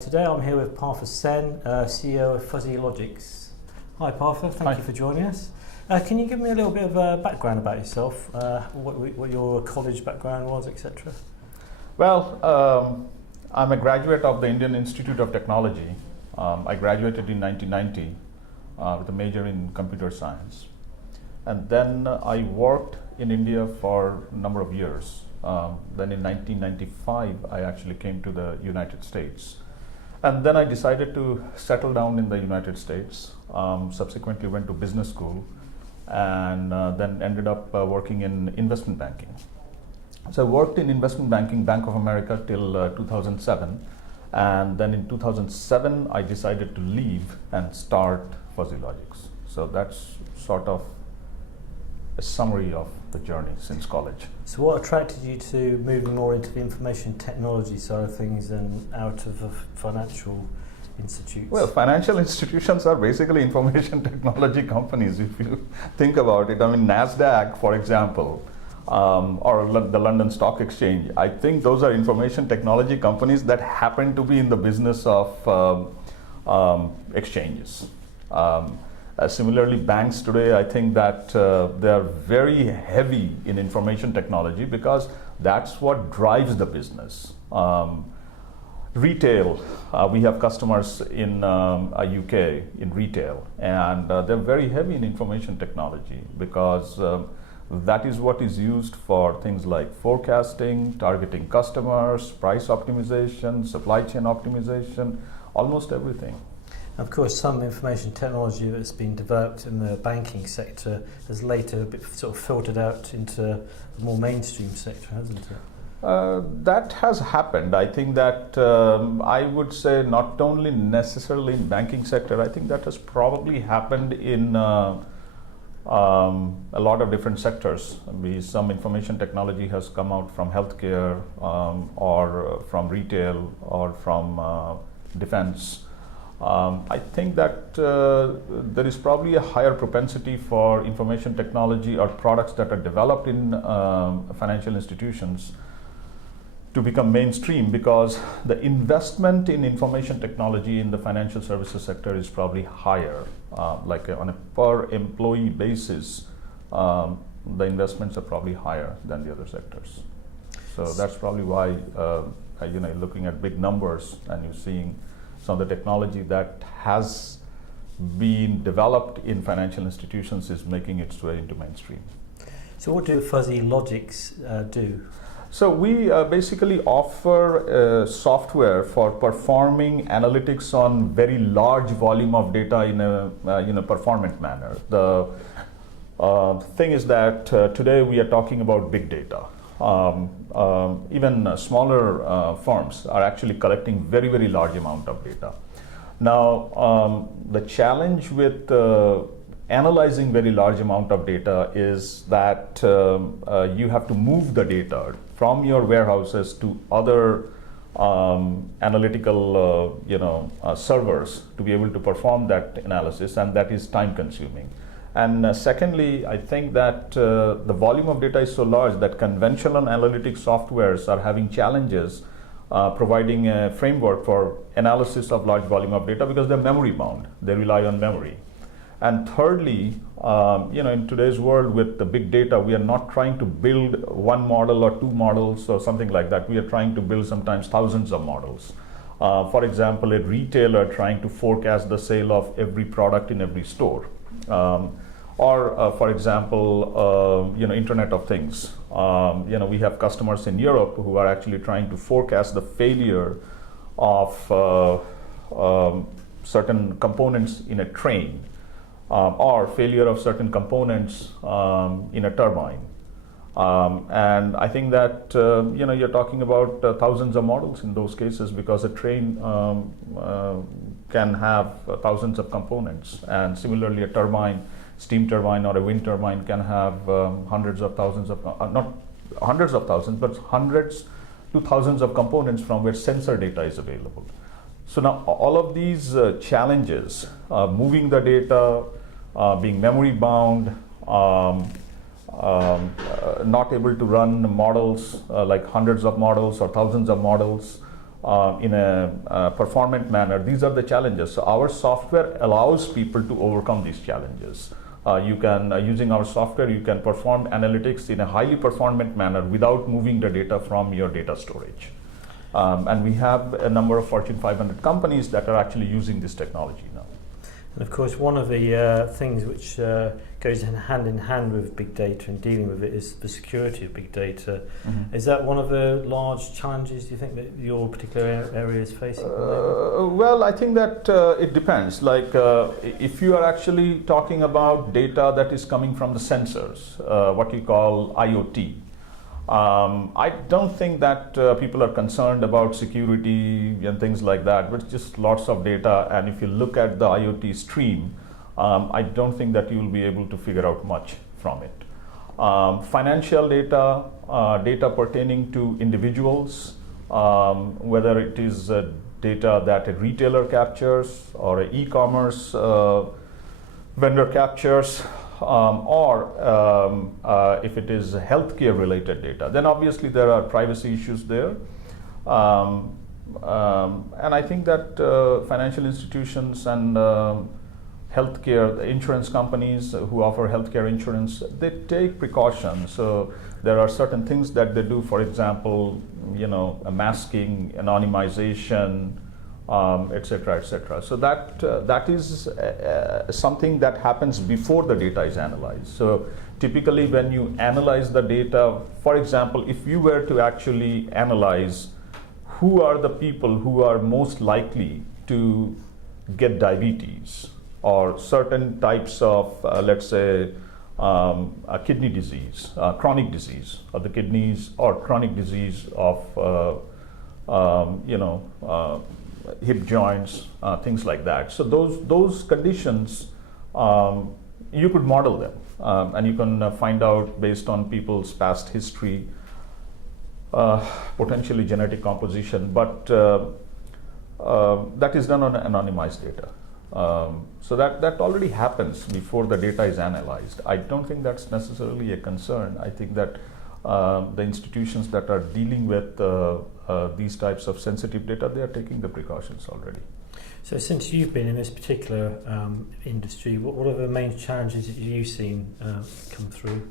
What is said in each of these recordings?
Today I'm here with Partha Sen, CEO of Fuzzy Logix. Hi Partha, thank you for joining us. Can you give me a little bit of a background about yourself, what your college background was, etc.? Well, I'm a graduate of the Indian Institute of Technology. I graduated in 1990 with a major in computer science. And then I worked in India for a number of years. Then in 1995, I actually came to the United States. And then I decided to settle down in the United States, subsequently went to business school, and then ended up working in investment banking. So I worked in investment banking, Bank of America, till 2007. And then in 2007, I decided to leave and start Fuzzy Logix. So that's sort of a summary of the journey since college. So what attracted you to moving more into the information technology side of things and out of the financial institutes? Well, financial institutions are basically information technology companies, if you think about it. I mean, NASDAQ, for example, or the London Stock Exchange, I think those are information technology companies that happen to be in the business of exchanges. Similarly, banks today, I think that they are very heavy in information technology because that's what drives the business. Retail, we have customers in UK in retail, and they're very heavy in information technology because that is what is used for things like forecasting, targeting customers, price optimization, supply chain optimization, almost everything. Of course, some information technology that's been developed in the banking sector has later sort of filtered out into the more mainstream sector, hasn't it? That has happened. I think that I would say not only necessarily in banking sector, I think that has probably happened in a lot of different sectors. Some information technology has come out from healthcare or from retail or from defense. I think that there is probably a higher propensity for information technology or products that are developed in financial institutions to become mainstream because the investment in information technology in the financial services sector is probably higher. Like on a per employee basis, the investments are probably higher than the other sectors. So that's probably why looking at big numbers and you're seeing some of the technology that has been developed in financial institutions is making its way into mainstream. So what do Fuzzy Logix do? So we basically offer software for performing analytics on very large volume of data in a performant manner. The thing is that today we are talking about big data. Even smaller firms are actually collecting very, very large amount of data. Now, the challenge with analyzing very large amount of data is that you have to move the data from your warehouses to other analytical servers to be able to perform that analysis, and that is time consuming. And secondly, I think that the volume of data is so large that conventional analytics softwares are having challenges providing a framework for analysis of large volume of data because they're memory bound. They rely on memory. And thirdly, in today's world with the big data, we are not trying to build one model or two models or something like that. We are trying to build sometimes thousands of models. For example, a retailer trying to forecast the sale of every product in every store. For example, Internet of Things. We have customers in Europe who are actually trying to forecast the failure of certain components in a train or failure of certain components in a turbine. And I think that you're talking about thousands of models in those cases because a train can have thousands of components, and similarly a turbine, steam turbine or a wind turbine can have hundreds of thousands of, not hundreds of thousands, but hundreds to thousands of components from where sensor data is available. So now all of these challenges, moving the data, being memory bound, not able to run models like hundreds of models or thousands of models, in a performant manner. These are the challenges. So our software allows people to overcome these challenges. You can, using our software, you can perform analytics in a highly performant manner without moving the data from your data storage. And we have a number of Fortune 500 companies that are actually using this technology now. And of course, one of the things which goes hand in hand with big data and dealing with it is the security of big data. Mm-hmm. Is that one of the large challenges, do you think, that your particular area is facing? Well, I think that it depends. Like if you are actually talking about data that is coming from the sensors, what you call IoT, I don't think that people are concerned about security and things like that, but just lots of data. And if you look at the IoT stream, I don't think that you will be able to figure out much from it. Financial data, data pertaining to individuals, whether it is data that a retailer captures or an e-commerce vendor captures, or if it is healthcare related data, then obviously there are privacy issues there. And I think that financial institutions and healthcare insurance companies who offer healthcare insurance, they take precautions. So there are certain things that they do, for example, masking, anonymization, etc., etc. So that is something that happens before the data is analyzed. So typically when you analyze the data, for example, if you were to actually analyze who are the people who are most likely to get diabetes or certain types of, let's say, a kidney disease, chronic disease of the kidneys, or chronic disease of, hip joints, things like that. So those conditions, you could model them, and you can find out based on people's past history, potentially genetic composition, but that is done on anonymized data. So that already happens before the data is analyzed. I don't think that's necessarily a concern. I think that the institutions that are dealing with these types of sensitive data, they are taking the precautions already. So since you've been in this particular industry, what are the main challenges that you've seen come through?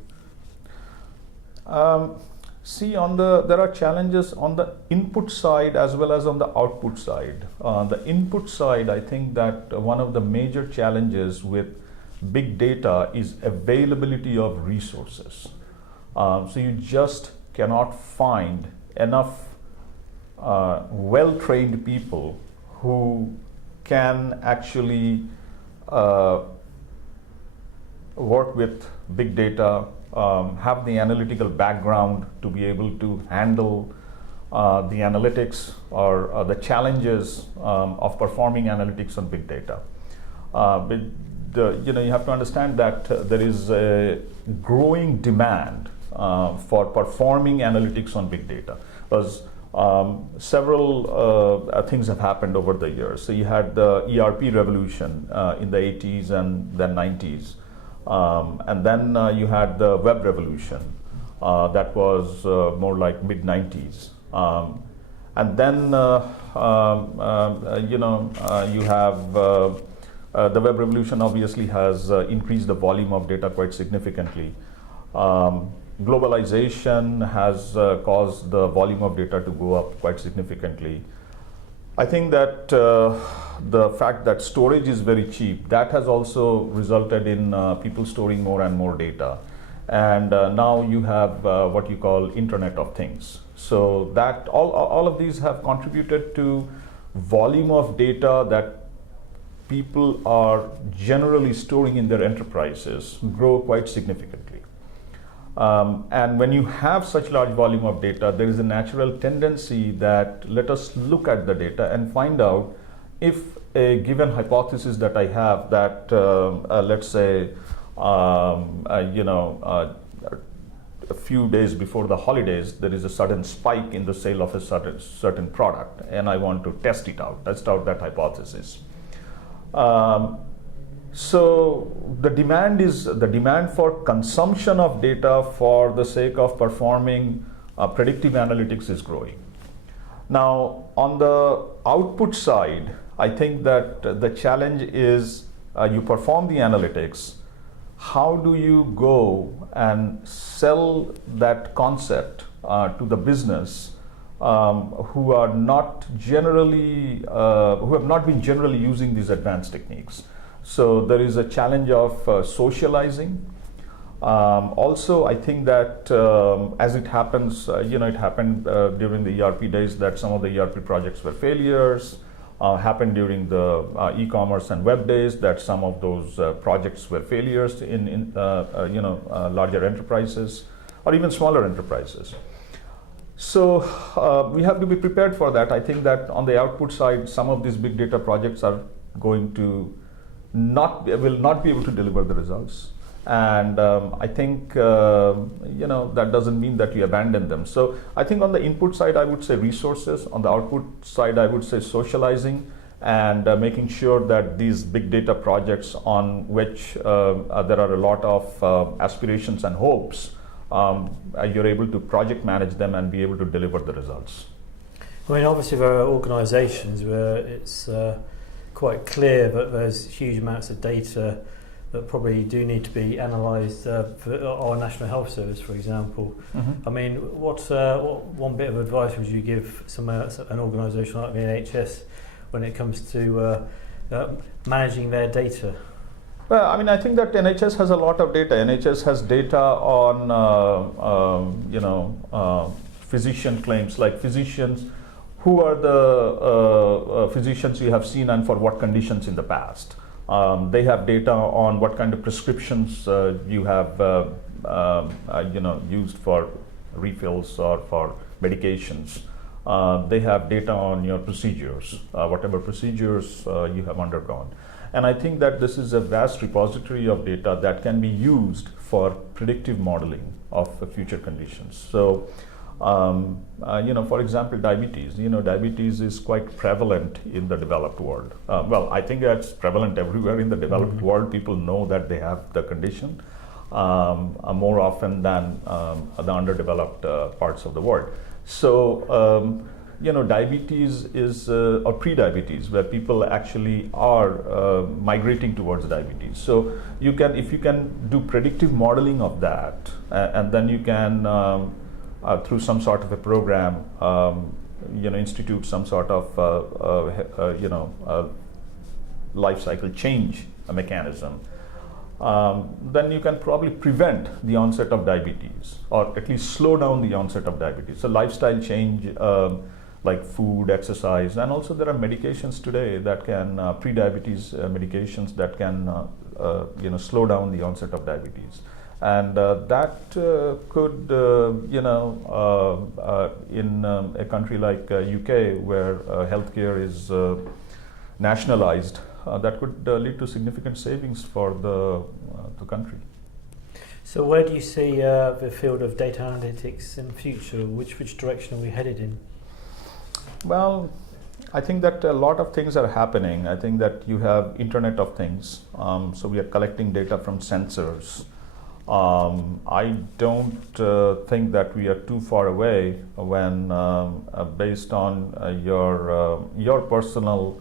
There are challenges on the input side as well as on the output side. The input side, I think that one of the major challenges with big data is availability of resources. So you just cannot find enough well-trained people who can actually work with big data, have the analytical background to be able to handle the analytics or the challenges of performing analytics on big data. You have to understand that there is a growing demand for performing analytics on big data, because several things have happened over the years. So you had the ERP revolution in the 80s and then 90s. And then you had the web revolution that was more like mid-90s. And then you have the web revolution obviously has increased the volume of data quite significantly. Globalization has caused the volume of data to go up quite significantly. I think that the fact that storage is very cheap, that has also resulted in people storing more and more data. And now you have what you call Internet of Things. So that all of these have contributed to volume of data that people are generally storing in their enterprises grow quite significantly. And when you have such large volume of data, there is a natural tendency that let us look at the data and find out if a given hypothesis that I have that, let's say, a few days before the holidays, there is a sudden spike in the sale of a certain product, and I want to test out that hypothesis. So the demand for consumption of data for the sake of performing predictive analytics is growing. Now, on the output side, I think that the challenge is you perform the analytics. How do you go and sell that concept to the business who are not generally, who have not been generally using these advanced techniques? So there is a challenge of socializing. Also, I think that as it happens, it happened during the ERP days that some of the ERP projects were failures. Happened during the e-commerce and web days that some of those projects were failures in larger enterprises or even smaller enterprises. So we have to be prepared for that. I think that on the output side, some of these big data projects are going to will not be able to deliver the results. And I think that doesn't mean that we abandon them. So I think on the input side, I would say resources. On the output side, I would say socializing and making sure that these big data projects on which there are a lot of aspirations and hopes, you're able to project manage them and be able to deliver the results. I mean, obviously there are organisations where it's quite clear that there's huge amounts of data that probably do need to be analysed for our National Health Service, for example. I mean, what one bit of advice would you give an organisation like the NHS when it comes to managing their data? Well, I mean, I think that NHS has a lot of data. NHS has data on, physician claims, like physicians. Who are the physicians you have seen and for what conditions in the past? They have data on what kind of prescriptions you have, used for refills or for medications. They have data on your procedures, whatever procedures you have undergone. And I think that this is a vast repository of data that can be used for predictive modeling of future conditions. So, for example, diabetes. Diabetes is quite prevalent in the developed world. Well, I think that's prevalent everywhere in the developed world. People know that they have the condition more often than the underdeveloped parts of the world. So, diabetes is or pre-diabetes, where people actually are migrating towards diabetes. So if you can do predictive modeling of that, and then you can through some sort of a program, institute some sort of life cycle change mechanism, then you can probably prevent the onset of diabetes, or at least slow down the onset of diabetes. So lifestyle change, like food, exercise, and also there are medications today that can, pre-diabetes medications that can, slow down the onset of diabetes. And that could, in a country like UK, where healthcare is nationalized, that could lead to significant savings for the country. So where do you see the field of data analytics in the future? Which direction are we headed in? Well, I think that a lot of things are happening. I think that you have Internet of Things. So we are collecting data from sensors. I don't think that we are too far away when, based on your personal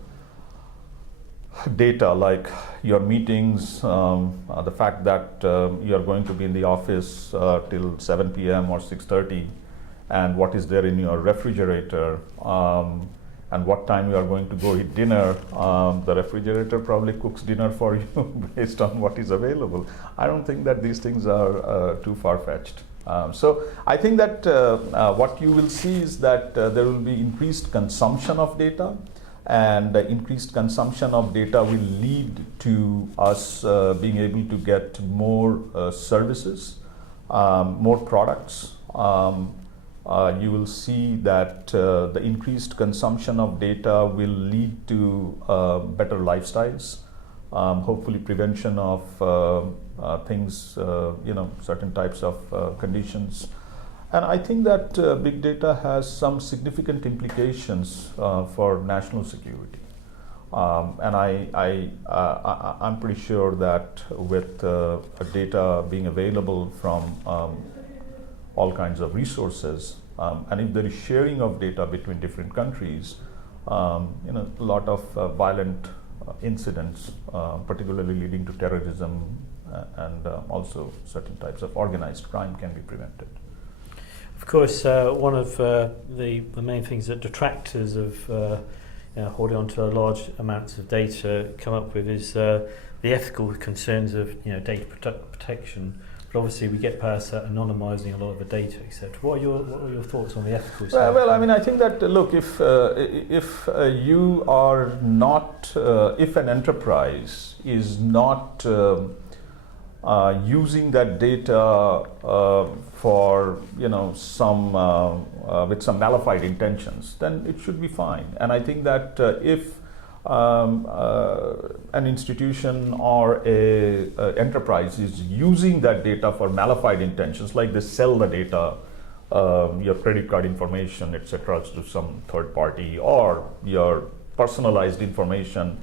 data, like your meetings, the fact that you are going to be in the office till 7 p.m. or 6:30, and what is there in your refrigerator, and what time you are going to go eat dinner. The refrigerator probably cooks dinner for you based on what is available. I don't think that these things are too far-fetched. So I think that what you will see is that there will be increased consumption of data, and increased consumption of data will lead to us being able to get more services, more products. You will see that the increased consumption of data will lead to better lifestyles, hopefully prevention of things, certain types of conditions. And I think that big data has some significant implications for national security. And I'm pretty sure that with data being available from all kinds of resources, And if there is sharing of data between different countries, a lot of violent incidents, particularly leading to terrorism and also certain types of organized crime, can be prevented. Of course, one of the main things that detractors of holding on to large amounts of data come up with is the ethical concerns of data protection. But obviously, we get past that anonymising a lot of the data, etc. What are your thoughts on the ethical side? Well, I mean, I think that look, if you are not, if an enterprise is not using that data for some with some nullified intentions, then it should be fine. And I think that if an institution or a enterprise is using that data for nullified intentions, like they sell the data, your credit card information, etc., to some third party, or your personalized information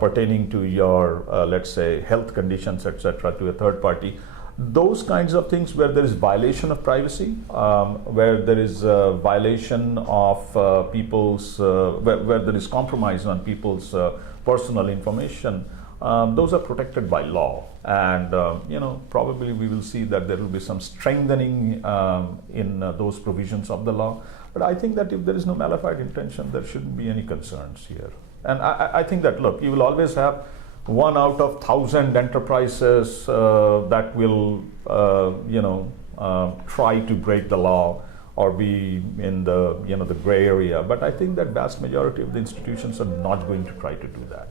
pertaining to your, let's say, health conditions, etc., to a third party. Those kinds of things where there is violation of privacy, where there is a violation of people's, where there is compromise on people's personal information, those are protected by law. And probably we will see that there will be some strengthening in those provisions of the law. But I think that if there is no nullified intention, there shouldn't be any concerns here. And I think that, look, you will always have 1 out of 1,000 enterprises that will, try to break the law or be in the, the gray area. But I think that vast majority of the institutions are not going to try to do that.